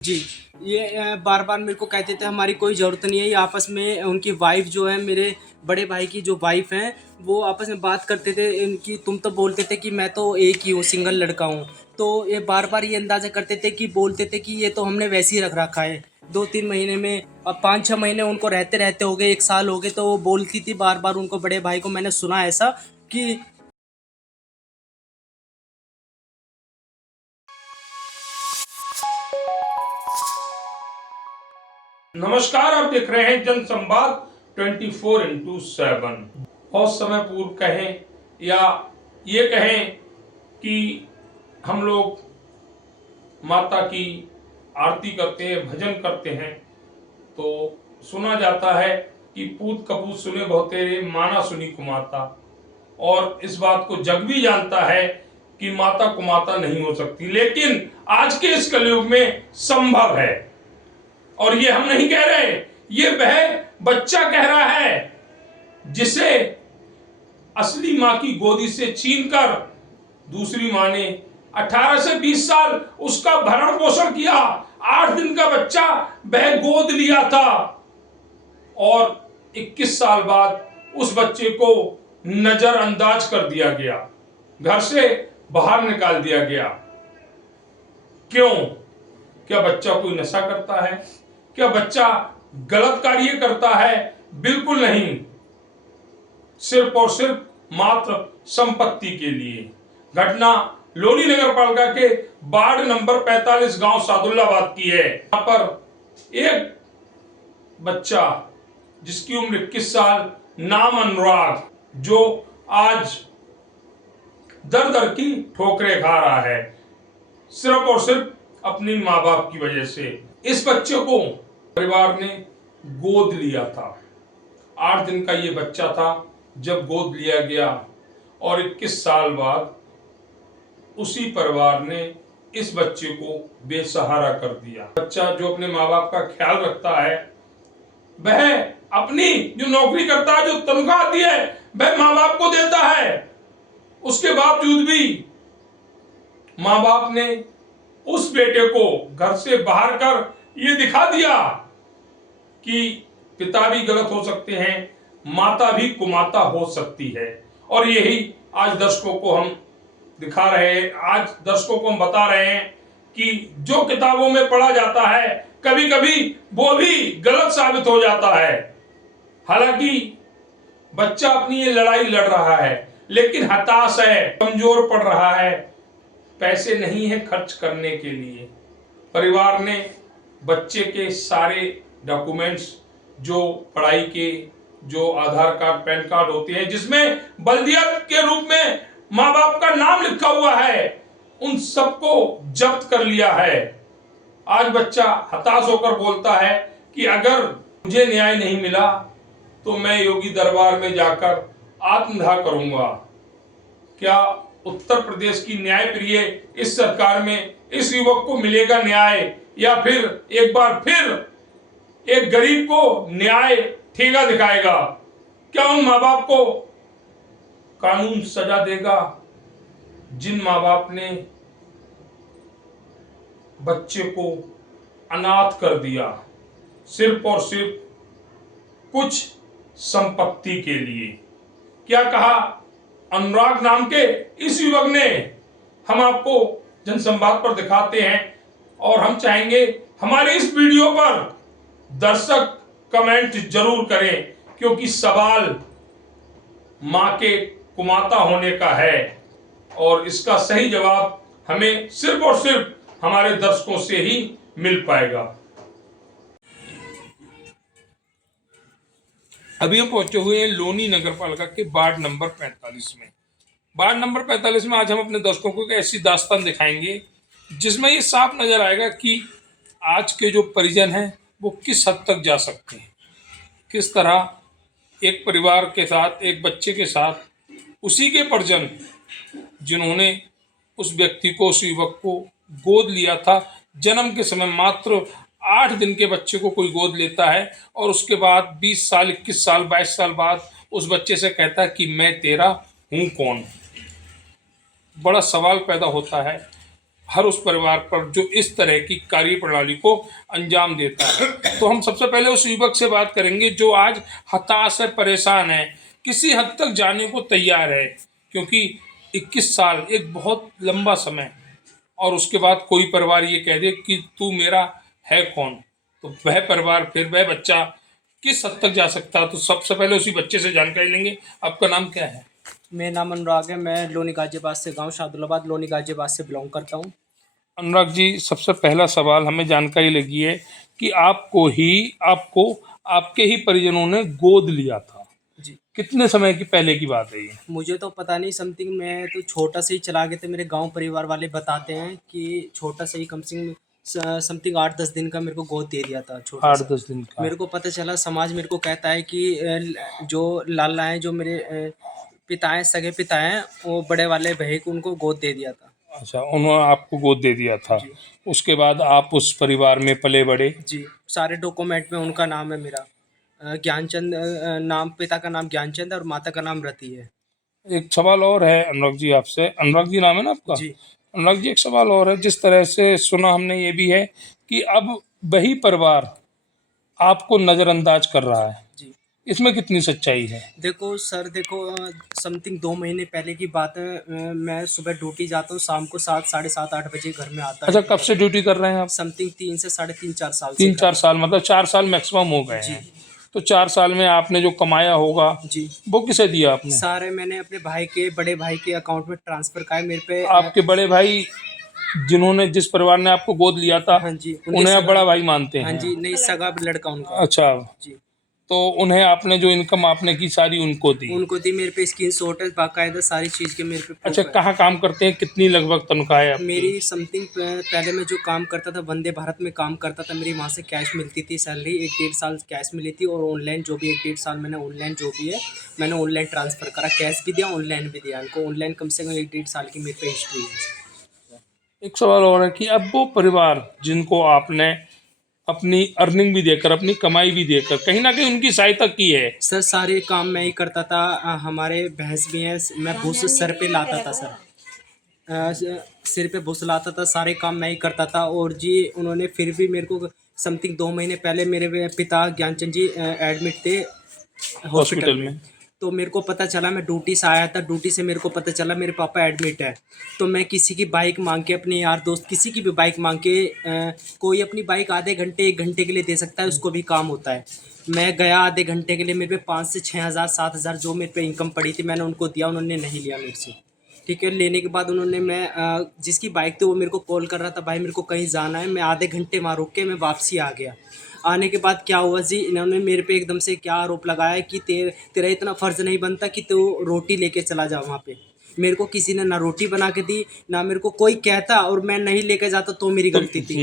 जी, ये बार बार मेरे को कहते थे हमारी कोई ज़रूरत नहीं है। ये आपस में उनकी वाइफ जो है, मेरे बड़े भाई की जो वाइफ हैं, वो आपस में बात करते थे इनकी। तुम तो बोलते थे कि मैं तो एक ही हूँ, सिंगल लड़का हूँ। तो ये बार बार ये अंदाज़ा करते थे कि बोलते थे कि ये तो हमने वैसे ही रख रखा है। 2-3 महीने में अब 5-6 महीने उनको रहते रहते हो गए, 1 साल हो गए। तो वो बोलती थी बार बार, उनको बड़े भाई को मैंने सुना ऐसा कि नमस्कार, आप देख रहे हैं जनसंवाद 24x7। बहुत समय पूर्व कहें या ये कहें कि हम लोग माता की आरती करते हैं, भजन करते हैं, तो सुना जाता है कि पूत कपूत सुने बहुतेरे, माना सुनी कुमाता। और इस बात को जग भी जानता है कि माता कुमाता नहीं हो सकती, लेकिन आज के इस कलयुग में संभव है। और ये हम नहीं कह रहे, ये वह बच्चा कह रहा है जिसे असली मां की गोदी से छीनकर दूसरी मां ने 18 से 20 साल उसका भरण पोषण किया। 8 दिन का बच्चा वह गोद लिया था और 21 साल बाद उस बच्चे को नजरअंदाज कर दिया गया, घर से बाहर निकाल दिया गया। क्यों? क्या बच्चा कोई नशा करता है? क्या बच्चा गलत कार्य करता है? बिल्कुल नहीं। सिर्फ और सिर्फ मात्र संपत्ति के लिए। घटना लोनी नगर पालिका के वार्ड नंबर 45 गांव सादुल्लाबाद की है। यहां पर एक बच्चा जिसकी उम्र 21 साल, नाम अनुराग, जो आज दर दर की ठोकरें खा रहा है, सिर्फ और सिर्फ अपनी माँ बाप की वजह से। इस बच्चे को परिवार ने गोद लिया था। 8 दिन का ये बच्चा था जब गोद लिया गया और 21 साल बाद उसी परिवार ने इस बच्चे को बेसहारा कर दिया। बच्चा जो अपने माँ बाप का ख्याल रखता है, वह अपनी जो नौकरी करता है, जो तनख्वाह आती है, वह माँ बाप को देता है। उसके बावजूद भी माँ बाप ने उस बेटे को घर से बाहर कर ये दिखा दिया कि पिता भी गलत हो सकते हैं, माता भी कुमाता हो सकती है। और यही आज दर्शकों को हम दिखा रहे हैं, आज दर्शकों को हम बता रहे हैं कि जो किताबों में पढ़ा जाता है, कभी कभी वो भी गलत साबित हो जाता है। हालांकि बच्चा अपनी ये लड़ाई लड़ रहा है, लेकिन हताश है, कमजोर पड़ रहा है, पैसे नहीं है खर्च करने के लिए। परिवार ने बच्चे के सारे डॉक्यूमेंट्स, जो पढ़ाई के, जो आधार कार्ड, पैन कार्ड होते हैं, जिसमें बल्दियत के रूप में माँ बाप का नाम लिखा हुआ है, उन सबको जब्त कर लिया है। आज बच्चा हताश होकर बोलता है कि अगर मुझे न्याय नहीं मिला तो मैं योगी दरबार में जाकर आत्मदाह करूंगा। क्या उत्तर प्रदेश की न्याय प्रिय इस सरकार में इस युवक को मिलेगा न्याय, या फिर एक बार फिर एक गरीब को न्याय ठेगा दिखाएगा? क्या उन माँ बाप को कानून सजा देगा जिन माँ बाप ने बच्चे को अनाथ कर दिया, सिर्फ और सिर्फ कुछ संपत्ति के लिए? क्या कहा अनुराग नाम के इस युवक ने? हम आपको जनसंवाद पर दिखाते हैं और हम चाहेंगे हमारे इस वीडियो पर दर्शक कमेंट जरूर करें, क्योंकि सवाल मां के कुमाता होने का है और इसका सही जवाब हमें सिर्फ और सिर्फ हमारे दर्शकों से ही मिल पाएगा। अभी हम पहुंचे हुए हैं लोनी नगर पालिका के वार्ड नंबर 45 में। वार्ड नंबर 45 में आज हम अपने दर्शकों को एक ऐसी दास्तान दिखाएंगे जिसमें ये साफ नजर आएगा कि आज के जो परिजन हैं वो किस हद तक जा सकते हैं, किस तरह एक परिवार के साथ, एक बच्चे के साथ, उसी के परिजन जिन्होंने उस व्यक्ति को, उस युवक को गोद लिया था। जन्म के समय मात्र 8 दिन के बच्चे को कोई गोद लेता है और उसके बाद 20 साल, 21 साल, 22 साल बाद उस बच्चे से कहता है कि मैं तेरा हूँ कौन। बड़ा सवाल पैदा होता है। हर उस परिवार पर जो इस तरह की कार्य प्रणाली को अंजाम देता है। तो हम सबसे पहले उस युवक से बात करेंगे जो आज हताश है, परेशान है, किसी हद तक जाने को तैयार है, क्योंकि 21 साल एक बहुत लंबा समय, और उसके बाद कोई परिवार ये कह दे कि तू मेरा है कौन, तो वह परिवार, फिर वह बच्चा किस हद तक जा सकता है। तो सबसे पहले उसी बच्चे से जानकारी लेंगे। आपका नाम क्या है? मेरा नाम अनुराग है। मैं लोनी गाजियाबाद से, गांव शादुलाबाद, लोनी गाजियाबाद से बिलोंग करता हूँ। अनुराग जी, सबसे पहला सवाल हमें जानकारी लगी है कि आपको आपके ही परिजनों ने गोद लिया था। जी, कितने समय की पहले की बात है ये? मुझे तो पता नहीं, समथिंग मैं तो छोटा से ही चला गए थे। मेरे गांव परिवार वाले बताते हैं कि छोटा से ही कम से कम समथिंग 8-10 दिन का मेरे को गोद दे दिया था, छोटा सा। 8-10 दिन का? मेरे को पता चला, समाज मेरे को कहता है कि जो लाला हैं, जो मेरे पिता हैं, सगे पिता हैं, वो बड़े वाले भाई को उनको गोद दे दिया था। अच्छा, उन्होंने आपको गोद दे दिया था। जी उसके बाद आप उस परिवार में पले बड़े? जी, सारे डॉक्यूमेंट में उनका नाम है मेरा। ज्ञानचंद नाम, पिता का नाम ज्ञानचंद है और माता का नाम रति है। एक सवाल और है अनुराग जी आपसे। अनुराग जी नाम है ना आपका? जी अनुराग जी, एक सवाल और है। जिस तरह से सुना हमने ये भी है कि अब वही परिवार आपको नज़रअंदाज कर रहा है, जी। इसमें कितनी सच्चाई है? देखो सर, देखो समथिंग 2 महीने पहले की बात है। मैं सुबह ड्यूटी जाता हूँ, शाम को 7, साढ़े 7, 8 बजे घर में आता अच्छा, है। कब से ड्यूटी कर रहे हैं आप? समथिंग 3 से साढ़े 3-4 साल से 3-4 साल, मतलब 4 साल मैक्सिमम हो गए जी हैं। तो 4 साल में आपने जो कमाया होगा जी, वो किसे दिया आपने? सारे मैंने अपने भाई के, बड़े भाई के अकाउंट में ट्रांसफर कराए। मेरे पे आपके बड़े भाई, जिन्होंने, जिस परिवार ने आपको गोद लिया था, हाँ जी, उनके उन्हें आप सगा, बड़ा भाई मानते हाँ हैं? जी, नहीं, सगा लड़का उनका। अच्छा, जी, तो उन्हें आपने जो इनकम आपने की सारी उनको दी? उनको दी। मेरे पे स्क्रीनशॉट है बाकायदा, सारी चीज़ के मेरे पे अच्छा, प्रूफ है। कहाँ काम करते हैं? कितनी लगभग तनख्वाह है आपकी? मेरी समथिंग पहले मैं जो काम करता था, वंदे भारत में काम करता था। मेरी वहाँ से कैश मिलती थी, सैलरी 1-1.5 साल कैश मिली थी। और ऑनलाइन जो भी 1-1.5 साल मैंने ऑनलाइन जो भी है, मैंने ऑनलाइन ट्रांसफ़र करा। कैश भी दिया, ऑनलाइन भी दिया उनको। ऑनलाइन कम से कम 1-1.5 साल की मेरे पे हिस्ट्री है। एक सवाल और है कि अब वो परिवार जिनको आपने अपनी अर्निंग भी देकर, अपनी कमाई भी देकर कहीं ना कहीं उनकी सहायता की है। सर सारे काम मैं ही करता था। हमारे भैंस भी हैं, मैं भूस सर पे लाता था सर। सिर पे भूस लाता था, सारे काम मैं ही करता था। और जी, उन्होंने फिर भी मेरे को समथिंग 2 महीने पहले, मेरे पिता ज्ञानचंद जी एडमिट थे हॉस्पिटल हॉस्पिटल में। में? तो मेरे को पता चला, मैं ड्यूटी से आया था, ड्यूटी से मेरे को पता चला मेरे पापा एडमिट है। तो मैं किसी की बाइक मांग के, अपने यार दोस्त किसी की भी बाइक मांग के, कोई अपनी बाइक आधे घंटे 1 घंटे के लिए दे सकता है, उसको भी काम होता है। मैं गया आधे घंटे के लिए, मेरे पे 5 से 6 हज़ार 7 हज़ार जो मेरे पे इनकम पड़ी थी, मैंने उनको दिया। उन्होंने नहीं लिया मेरे से। ठीक है, लेने के बाद उन्होंने, मैं जिसकी बाइक थी वो मेरे को कॉल कर रहा था, भाई मेरे को कहीं जाना है। मैं आधे घंटे वहाँ रुक के मैं वापसी आ गया। आने के बाद क्या हुआ जी, इन्होंने मेरे पे एकदम से क्या आरोप लगाया कि तेरा इतना फ़र्ज़ नहीं बनता कि तू रोटी लेके चला जा वहाँ पे। मेरे को किसी ने ना रोटी बना के दी, ना मेरे को कोई कहता, और मैं नहीं लेके जाता तो मेरी गलती थी।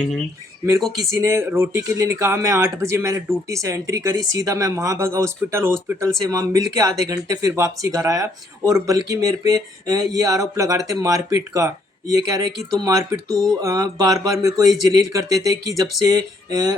मेरे को किसी ने रोटी के लिए कहा। मैं 8 बजे मैंने ड्यूटी से एंट्री करी, सीधा मैं वहाँ भगा हॉस्पिटल। हॉस्पिटल से वहाँ मिल के आधे घंटे फिर वापसी घर आया। और बल्कि मेरे पे ये आरोप लगा रहे थे मारपीट का। ये कह रहे कि तुम मारपीट, तू बार बार मेरे को ये जलील करते थे कि जब से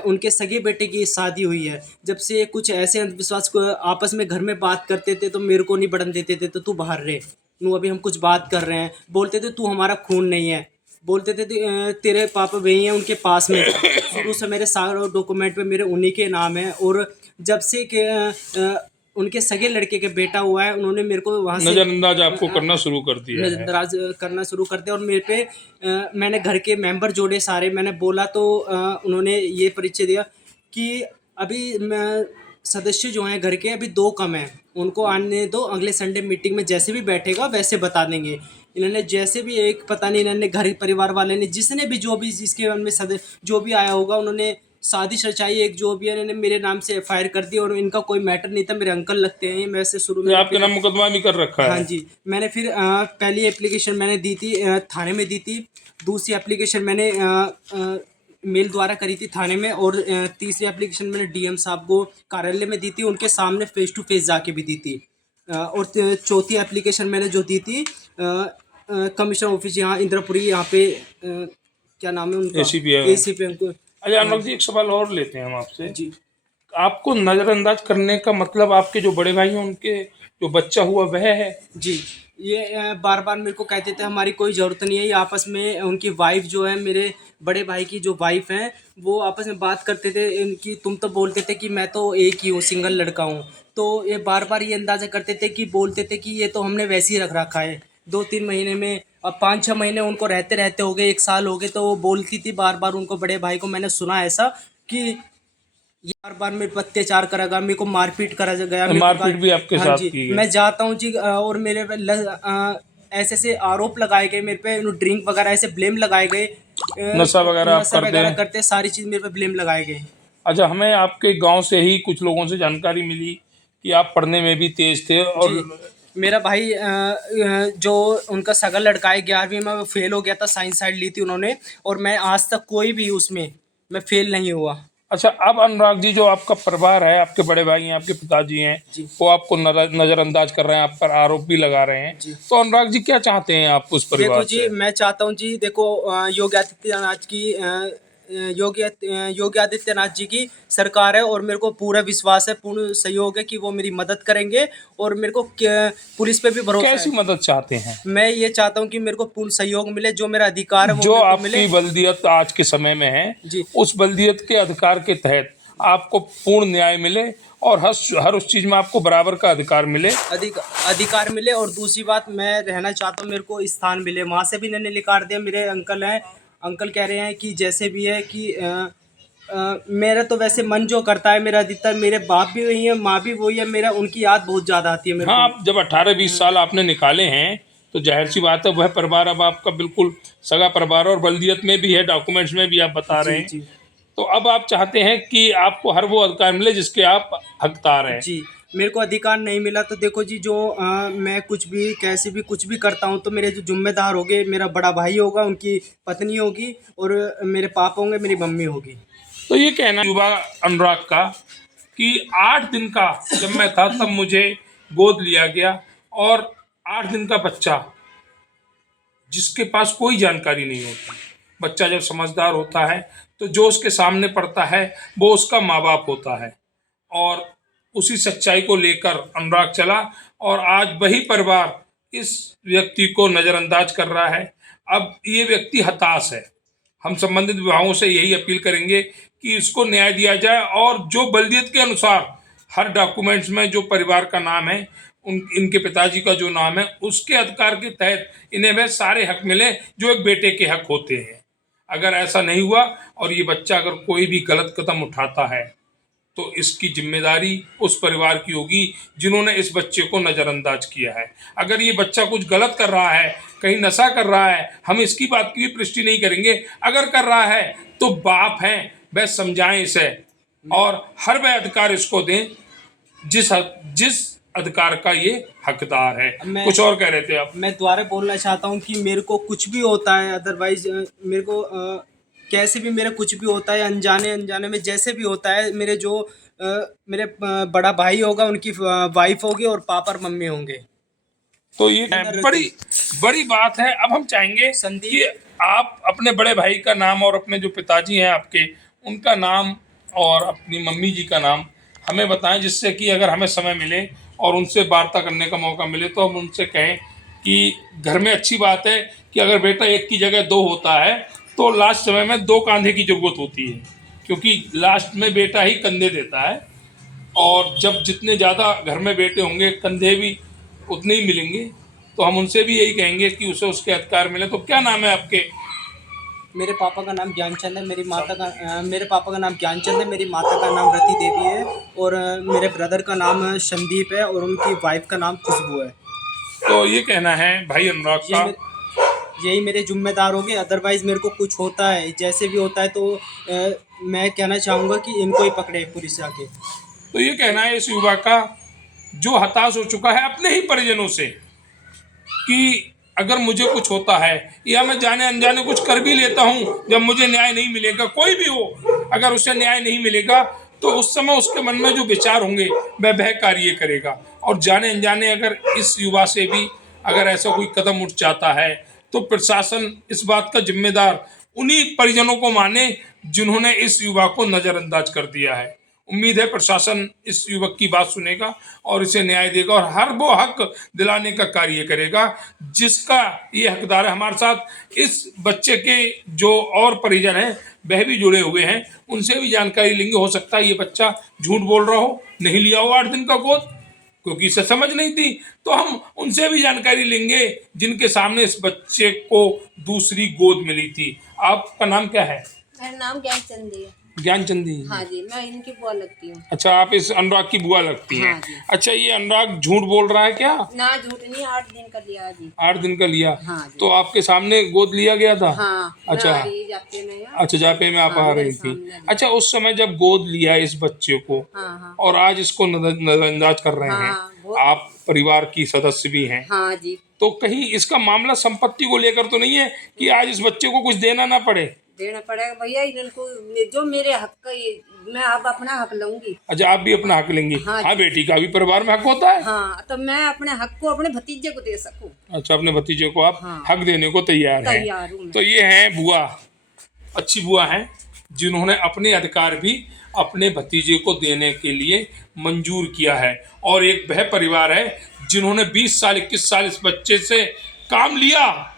उनके सगे बेटे की शादी हुई है, जब से कुछ ऐसे अंधविश्वास को आपस में घर में बात करते थे, तो मेरे को नहीं बढ़न देते थे। तो तू बाहर रहे, नू अभी हम कुछ बात कर रहे हैं। बोलते थे तू हमारा खून नहीं है। बोलते थे तेरे पापा वही हैं, उनके पास में। शुरू से मेरे सारे डॉक्यूमेंट पे मेरे उन्हीं के नाम है। और जब से कि उनके सगे लड़के के बेटा हुआ है, उन्होंने मेरे को वहाँ से नजरअंदाज आपको करना शुरू कर दिया है। नजरअंदाज करना शुरू कर दिया। और मेरे पे मैंने घर के मेंबर जोड़े सारे, मैंने बोला तो उन्होंने ये परिचय दिया कि अभी सदस्य जो हैं घर के, अभी 2 कम हैं, उनको आने दो, अगले संडे मीटिंग में जैसे भी बैठेगा वैसे बता देंगे। इन्होंने जैसे भी, एक पता नहीं, इन्होंने घर परिवार वाले ने, जिसने भी, जो भी जिसके मन में जो भी आया होगा, उन्होंने साजिश रचाई। एक जो भी है, इन्होंने मेरे नाम से FIR कर दी। और इनका कोई मैटर नहीं था, मेरे अंकल लगते हैं ये। मैं से शुरू में आपके नाम मुकदमा भी कर रखा है? हाँ जी। मैंने फिर पहली एप्लीकेशन मैंने दी थी, थाने में दी थी। दूसरी एप्लीकेशन मैंने मेल द्वारा करी थी थाने में। और तीसरी एप्लीकेशन मैंने DM साहब को कार्यालय में दी थी, उनके सामने फेस टू फेस जाके भी दी थी। और चौथी एप्लीकेशन मैंने जो दी थी, कमिश्नर ऑफिस यहाँ इंद्रपुरी, यहाँ पे क्या नाम है उनका, ACP उनको। अच्छा अनुराग जी, एक सवाल और लेते हैं हम आपसे। जी, आपको नजरअंदाज करने का मतलब आपके जो बड़े भाई हैं उनके जो बच्चा हुआ वह है? जी, ये बार बार मेरे को कहते थे हमारी कोई ज़रूरत नहीं है। ये आपस में उनकी वाइफ जो है, मेरे बड़े भाई की जो वाइफ हैं, वो आपस में बात करते थे। इनकी तुम तो बोलते थे कि मैं तो एक ही हूँ, सिंगल लड़का हूँ। तो ये बार बार ये अंदाज़ा करते थे कि बोलते थे कि ये तो हमने वैसे ही रख रखा है 2-3 महीने में। अब 5-6 महीने उनको रहते रहते हो गए, 1 साल हो गए। तो वो बोलती थी बार बार, उनको बड़े भाई को मैंने सुना ऐसा कि ये बार बार मेरे पर अत्याचार करा गया, मेरे को मारपीट करा गया, मेरे को मारपीट भी आपके हाँ साथ जी। की गई? मैं जाता हूँ जी, और मेरे पे ऐसे ऐसे आरोप लगाए गए मेरे पे, ड्रिंक वगैरह ऐसे ब्लेम लगाए गए। नशा वगैरह आप नशा करते वगैरह हैं? करते, सारी चीज़ मेरे पे ब्लेम लगाए गए। अच्छा, हमें आपके गांव से ही कुछ लोगों से जानकारी मिली कि आप पढ़ने में भी तेज थे और जी, मेरा भाई जो उनका सगा लड़का है, 11वीं में वो फेल हो गया था, साइंस साइड ली थी उन्होंने। और मैं आज तक कोई भी उसमें मैं फेल नहीं हुआ। अच्छा, अब अनुराग जी, जो आपका परिवार है, आपके बड़े भाई हैं, आपके पिताजी हैं, जी वो आपको नजरअंदाज कर रहे हैं, आप पर आरोप भी लगा रहे हैं। जी। तो अनुराग जी, क्या चाहते हैं आप उस देखो परिवार जी, से? मैं चाहता हूँ जी, देखो योगी आदित्यनाथ जी की सरकार है, और मेरे को पूरा विश्वास है, पूर्ण सहयोग है कि वो मेरी मदद करेंगे। और मेरे को पुलिस पे भी भरोसा कैसी है। मदद चाहते हैं? मैं ये चाहता हूँ कि मेरे को पूर्ण सहयोग मिले, जो मेरा अधिकार है वो जो मेरे को आपकी मिले। बल्दियत आज के समय में है, जी उस बल्दियत के अधिकार के तहत आपको पूर्ण न्याय मिले और हर उस चीज में आपको बराबर का अधिकार मिले। अधिकार मिले। और दूसरी बात, मैं रहना चाहता हूँ, मेरे को स्थान मिले। वहाँ से भी मैंने लिखा दिया, मेरे अंकल हैं, अंकल कह रहे हैं कि जैसे भी है कि मेरा तो वैसे मन जो करता है, मेरा अधिकतर, मेरे बाप भी वही है, माँ भी वही है, मेरा उनकी याद बहुत ज़्यादा आती है मेरे हाँ, को। आप जब 18-20 साल आपने निकाले हैं, तो जाहिर सी बात है, वह परिवार अब आपका बिल्कुल सगा परिवार और बल्दियत में भी है, डॉक्यूमेंट्स में भी आप बता रहे जी हैं। जी तो अब आप चाहते हैं कि आपको हर वो अधिकार मिले जिसके आप हकदार हैं। जी। मेरे को अधिकार नहीं मिला तो देखो जी, जो मैं कुछ भी कैसे भी कुछ भी करता हूँ, तो मेरे जो जिम्मेदार होंगे, मेरा बड़ा भाई होगा, उनकी पत्नी होगी, और मेरे पापा होंगे, मेरी मम्मी होगी। तो ये कहना युवा अनुराग का कि 8 दिन का जब मैं था तब मुझे गोद लिया गया, और 8 दिन का बच्चा जिसके पास कोई जानकारी नहीं होती, बच्चा जब समझदार होता है तो जो उसके सामने पड़ता है वो उसका माँ बाप होता है। और उसी सच्चाई को लेकर अनुराग चला, और आज वही परिवार इस व्यक्ति को नज़रअंदाज कर रहा है। अब ये व्यक्ति हताश है। हम संबंधित विभागों से यही अपील करेंगे कि इसको न्याय दिया जाए, और जो बल्दियत के अनुसार हर डॉक्यूमेंट्स में जो परिवार का नाम है, इनके पिताजी का जो नाम है, उसके अधिकार के तहत इन्हें वह सारे हक मिले जो एक बेटे के हक होते हैं। अगर ऐसा नहीं हुआ और ये बच्चा अगर कोई भी गलत कदम उठाता है, तो इसकी जिम्मेदारी उस परिवार की होगी जिन्होंने इस बच्चे को नज़रअंदाज किया है। अगर ये बच्चा कुछ गलत कर रहा है, कहीं नशा कर रहा है, हम इसकी बात की भी पुष्टि नहीं करेंगे। अगर कर रहा है तो बाप हैं, वह समझाएं इसे, और हर वह अधिकार इसको दें जिस अधिकार का ये हकदार है। कुछ और कह रहे थे आप? मैं दोबारा बोलना चाहता हूँ कि मेरे को कुछ भी होता है, अदरवाइज मेरे को कैसे भी मेरा कुछ भी होता है, अनजाने अनजाने में जैसे भी होता है, मेरे जो मेरे बड़ा भाई होगा, उनकी वाइफ होगी, और पापा और मम्मी होंगे। तो ये बड़ी बड़ी बात है। अब हम चाहेंगे संदीप, कि आप अपने बड़े भाई का नाम और अपने जो पिताजी हैं आपके, उनका नाम और अपनी मम्मी जी का नाम हमें बताएं, जिससे कि अगर हमें समय मिले और उनसे वार्ता करने का मौका मिले तो हम उनसे कहें कि घर में अच्छी बात है कि अगर बेटा एक की जगह दो होता है तो लास्ट समय में 2 कंधे की ज़रूरत होती है, क्योंकि लास्ट में बेटा ही कंधे देता है। और जब जितने ज़्यादा घर में बेटे होंगे, कंधे भी उतने ही मिलेंगे। तो हम उनसे भी यही कहेंगे कि उसे उसके अधिकार मिले। तो क्या नाम है आपके? मेरे पापा का नाम ज्ञानचंद है, मेरे पापा का नाम ज्ञानचंद है, मेरी माता का नाम रति देवी है, और मेरे ब्रदर का नाम संदीप है, और उनकी वाइफ का नाम खुशबू है। तो ये कहना है भाई अनुराग का। यही मेरे जिम्मेदार होंगे। अदरवाइज मेरे को कुछ होता है, जैसे भी होता है, तो मैं कहना चाहूँगा कि इनको ही पकड़े पुलिस आके। तो ये कहना है इस युवा का जो हताश हो चुका है अपने ही परिजनों से कि अगर मुझे कुछ होता है या मैं जाने अनजाने कुछ कर भी लेता हूँ, जब मुझे न्याय नहीं मिलेगा, कोई भी हो, अगर उसे न्याय नहीं मिलेगा तो उस समय उसके मन में जो विचार होंगे वह कार्य करेगा। और जाने अनजाने अगर इस युवा से भी अगर ऐसा कोई कदम उठ जाता है तो प्रशासन इस बात का जिम्मेदार उन्हीं परिजनों को माने जिन्होंने इस युवा को नज़रअंदाज कर दिया है। उम्मीद है प्रशासन इस युवक की बात सुनेगा और इसे न्याय देगा और हर वो हक दिलाने का कार्य करेगा जिसका ये हकदार है। हमारे साथ इस बच्चे के जो और परिजन हैं वह भी जुड़े हुए हैं, उनसे भी जानकारी लेंगे। हो सकता है ये बच्चा झूठ बोल रहा हो, नहीं लिया हो 8 दिन का गोद, क्योंकि इसे समझ नहीं थी। तो हम उनसे भी जानकारी लेंगे जिनके सामने इस बच्चे को दूसरी गोद मिली थी। आपका नाम क्या है? मेरा नाम ज्ञानचंदी है। ज्ञानचंदी। हाँ जी, मैं इनकी बुआ लगती हूँ। अच्छा, आप इस अनुराग की बुआ लगती हैं। हाँ जी। अच्छा, ये अनुराग झूठ बोल रहा है क्या? ना झूठ नहीं, 8 दिन का लिया जी। 8 दिन का लिया। हाँ जी। तो आपके सामने गोद लिया गया था? हाँ। अच्छा। मैं आ रही जाते में यहाँ। अच्छा, जापे में आप हाँ, आ रही मेरे थी। सामने लिया। अच्छा, उस समय जब गोद लिया इस बच्चे को हाँ। और आज इसको नजरअंदाज कर रहे हैं, हाँ, आप परिवार की सदस्य भी हैं, हाँ जी। तो कहीं इसका मामला संपत्ति को लेकर तो नहीं है कि आज इस बच्चे को कुछ देना ना पड़े? देना पड़ेगा भैया इनको, जो मेरे हक का मैं अब अपना हक लूंगी। अच्छा, आप भी अपना हक लेंगी? हाँ हाँ, बेटी का भी परिवार में हक होता है। हाँ, तो मैं अपने हक को अपने भतीजे को दे सकूं। अच्छा, अपने भतीजे को आप हाँ। हक देने को तैयार हैं। तैयार हूँ मैं। तो ये हैं बुआ, अच्छी बुआ हैं जिन्होंने अपने अधिकार भी अपने भतीजे को देने के लिए मंजूर किया है। और एक वह परिवार है जिन्होंने 20 साल 21 साल इस बच्चे से काम लिया।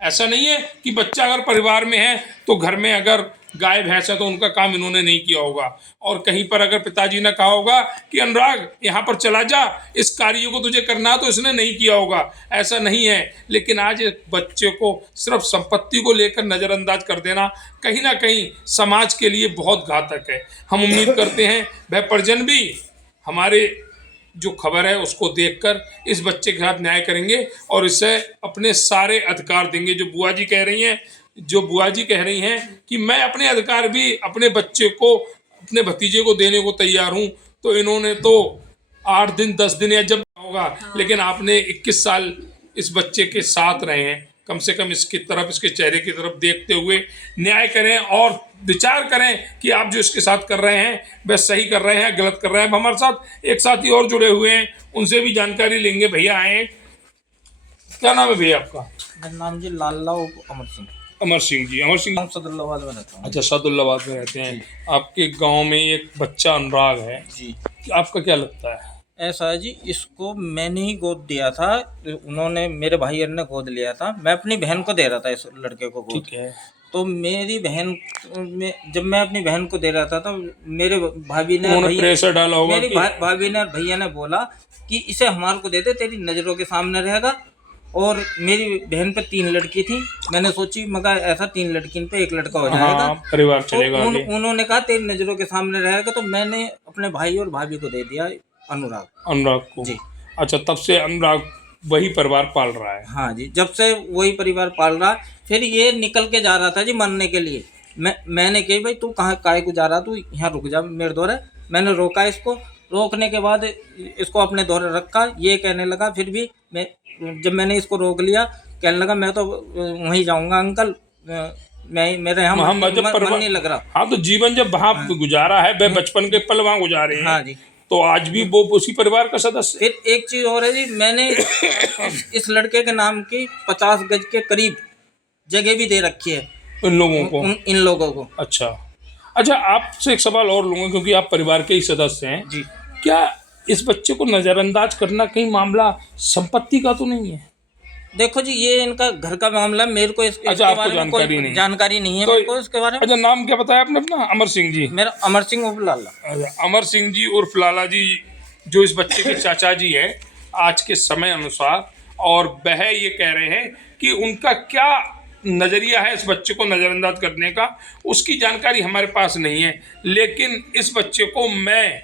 ऐसा नहीं है कि बच्चा अगर परिवार में है तो घर में अगर गाय भैंस है तो उनका काम इन्होंने नहीं किया होगा, और कहीं पर अगर पिताजी ने कहा होगा कि अनुराग यहाँ पर चला जा, इस कार्य को तुझे करना, तो इसने नहीं किया होगा। ऐसा नहीं है। लेकिन आज बच्चे को सिर्फ संपत्ति को लेकर नज़रअंदाज कर देना कहीं ना कहीं समाज के लिए बहुत घातक है। हम उम्मीद करते हैं वह परिजन भी हमारे जो खबर है उसको देखकर इस बच्चे के साथ न्याय करेंगे और इसे अपने सारे अधिकार देंगे। जो बुआ जी कह रही हैं कि मैं अपने अधिकार भी अपने बच्चे को, अपने भतीजे को देने को तैयार हूं, तो इन्होंने तो 8 दिन 10 दिन या जब होगा, लेकिन आपने 21 साल इस बच्चे के साथ रहे हैं। कम से कम इसकी तरफ, इसके चेहरे की तरफ देखते हुए न्याय करें और विचार करें कि आप जो इसके साथ कर रहे हैं वह सही कर रहे हैं, गलत कर रहे हैं। अब हमारे साथ एक साथी और जुड़े हुए हैं, उनसे भी जानकारी लेंगे। भैया आए, क्या नाम है भैया आपका? मेरा नाम जी लाला अमर सिंह। अमर सिंह जी। अमर सिंह सदुल्लाबाद में रहता हूँ। अच्छा, सदुल्लाबाद में रहते हैं। आपके गांव में एक बच्चा अनुराग है जी। आपका क्या लगता है? ऐसा है जी, इसको मैंने ही गोद दिया था। उन्होंने, मेरे भाई ने गोद लिया था। मैं अपनी बहन को दे रहा था इस लड़के को गोद। ठीक है। तो मेरी बहन में, जब मैं अपनी बहन को दे रहा था तो मेरे भाभी ने, उन्होंने प्रेशर डाला होगा मेरी कि भाभी ने और भैया ने बोला कि इसे हमारे को दे दे, तेरी नज़रों के सामने रहेगा। और मेरी बहन पे 3 लड़की थी। मैंने सोची मगर ऐसा 3 लड़की पे 1 लड़का हो जाएगा, हाँ, परिवार तो चलेगा आगे। उन्होंने कहा तेरी नज़रों के सामने रहेगा। तो मैंने अपने भाई और भाभी को दे दिया अनुराग को जी। अच्छा, तब से अनुराग वही परिवार पाल रहा है? हाँ जी, जब से वही परिवार पाल रहा। फिर ये निकल के जा रहा था जी मरने के लिए। मैंने कही भाई तू कहाँ काहे को जा रहा, तू यहाँ रुक जा मेरे दौरे। मैंने रोका इसको, रोकने के बाद इसको अपने दौरे रखा। ये कहने लगा, फिर भी जब मैंने इसको रोक लिया, कहने लगा मैं तो वहीं जाऊँगा अंकल, मेरे यहाँ मन नहीं लग रहा। हाँ, तो जीवन जब वहाँ गुजारा है, वह बचपन के पल वहाँ गुजारे हैं। हाँ जी। तो आज भी वो उसी परिवार का सदस्य। फिर एक चीज़ और है जी, मैंने इस लड़के के नाम की 50 गज के करीब जगह भी दे रखी है इन लोगों को, इन लोगों को। अच्छा, आपसे एक सवाल और लूँगा क्योंकि आप परिवार के ही सदस्य हैं जी। क्या इस बच्चे को नज़रअंदाज करना कहीं मामला संपत्ति का तो नहीं है? देखो जी, ये इनका घर का मामला, मेरे को इसके बारे में कोई जानकारी नहीं है। मेरे को इसके बारे में। अच्छा, नाम क्या बताया आपने अपना? अमर सिंह जी। मेरा अमर सिंह उर्फ लाला। अच्छा, अमर सिंह जी उर्फ लाला जी जो इस बच्चे के चाचा जी हैं आज के समय अनुसार, और वह ये कह रहे हैं कि उनका क्या नज़रिया है इस बच्चे को नज़रअंदाज करने का, उसकी जानकारी हमारे पास नहीं है। लेकिन इस बच्चे को मैं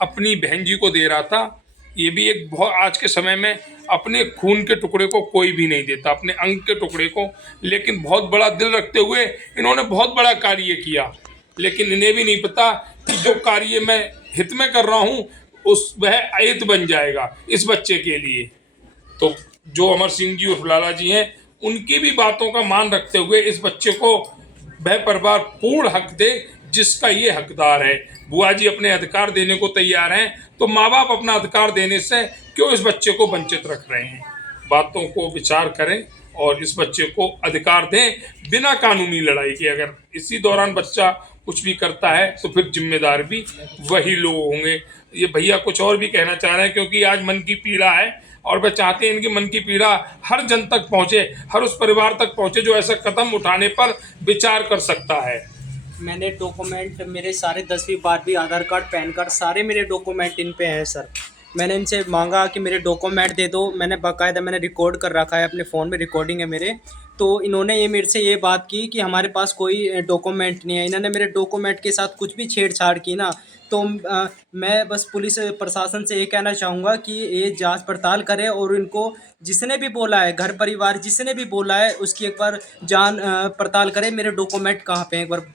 अपनी बहन जी को दे रहा था। ये भी एक बहुत, आज के समय में अपने खून के टुकड़े को कोई भी नहीं देता, अपने अंग के टुकड़े को। लेकिन बहुत बड़ा दिल रखते हुए इन्होंने बहुत बड़ा कार्य किया, लेकिन इन्हें भी नहीं पता कि जो कार्य मैं हित में कर रहा हूँ उस वह अहित बन जाएगा इस बच्चे के लिए। तो जो अमर सिंह जी उर्फ लाला जी हैं, उनकी भी बातों का मान रखते हुए इस बच्चे को वह परिवार पूर्ण हक दे जिसका ये हकदार है। बुआ जी अपने अधिकार देने को तैयार हैं, तो माँ बाप अपना अधिकार देने से क्यों इस बच्चे को वंचित रख रहे हैं? बातों को विचार करें और इस बच्चे को अधिकार दें बिना कानूनी लड़ाई के। अगर इसी दौरान बच्चा कुछ भी करता है तो फिर जिम्मेदार भी वही लोग होंगे। ये भैया कुछ और भी कहना चाह रहे हैं, क्योंकि आज मन की पीड़ा है और वे चाहते हैं इनकी मन की पीड़ा हर जन तक पहुंचे, हर उस परिवार तक पहुंचे जो ऐसा कदम उठाने पर विचार कर सकता है। मैंने डॉक्यूमेंट मेरे सारे 10वीं 12वीं आधार कार्ड पैन कार्ड सारे मेरे डॉक्यूमेंट इन पे हैं सर। मैंने इनसे मांगा कि मेरे डॉक्यूमेंट दे दो, मैंने बाकायदा मैंने रिकॉर्ड कर रखा है, अपने फ़ोन में रिकॉर्डिंग है मेरे। तो इन्होंने ये मेरे से ये बात की कि हमारे पास कोई डॉक्यूमेंट नहीं है। इन्होंने मेरे डॉक्यूमेंट के साथ कुछ भी छेड़छाड़ की ना, तो मैं बस पुलिस प्रशासन से ये कहना चाहूँगा कि ये जांच पड़ताल करे और इनको जिसने भी बोला है, घर परिवार जिसने भी बोला है, उसकी एक बार पड़ताल करे मेरे डॉक्यूमेंट कहाँ पे हैं एक बार।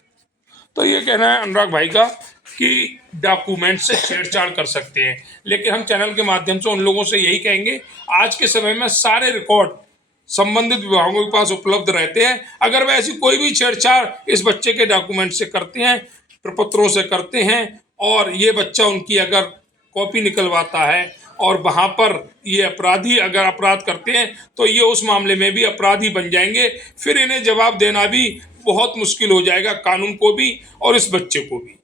तो ये कहना है अनुराग भाई का कि डॉक्यूमेंट से छेड़छाड़ कर सकते हैं, लेकिन हम चैनल के माध्यम से उन लोगों से यही कहेंगे, आज के समय में सारे रिकॉर्ड संबंधित विभागों के पास उपलब्ध रहते हैं। अगर वह ऐसी कोई भी छेड़छाड़ इस बच्चे के डॉक्यूमेंट से करते हैं, प्रपत्रों से करते हैं, और ये बच्चा उनकी अगर कॉपी निकलवाता है और वहाँ पर ये अपराधी अगर अपराध करते हैं तो ये उस मामले में भी अपराधी बन जाएंगे। फिर इन्हें जवाब देना भी बहुत मुश्किल हो जाएगा, कानून को भी और इस बच्चे को भी।